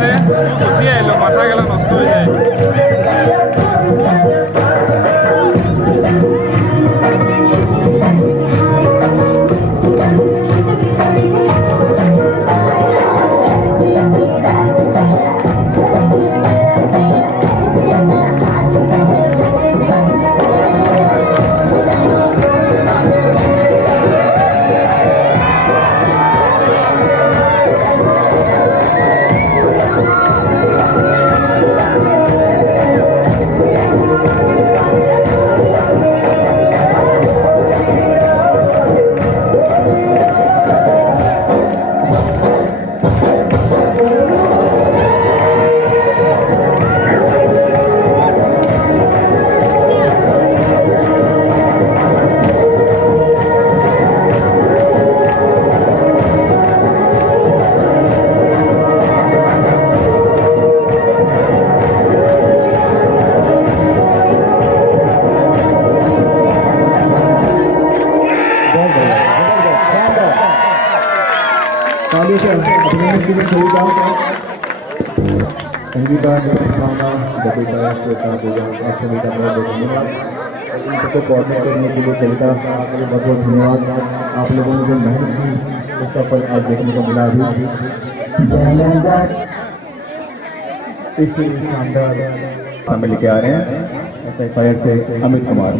আছে গুচি আহিলোঁ মাথাগিলা নষ্ট হৈ যায়। पहली बार खाना बबीता श्वेता पूजा आप सभी का बहुत बहुत धन्यवाद। इनको कोऑर्डिनेट करने के लिए सभी का बहुत बहुत धन्यवाद। आप लोगों ने जो मेहनत की उसका फल आज देखने को मिला अभी। इस शानदार लेके आ रहे हैं SI फायर से अमित कुमार।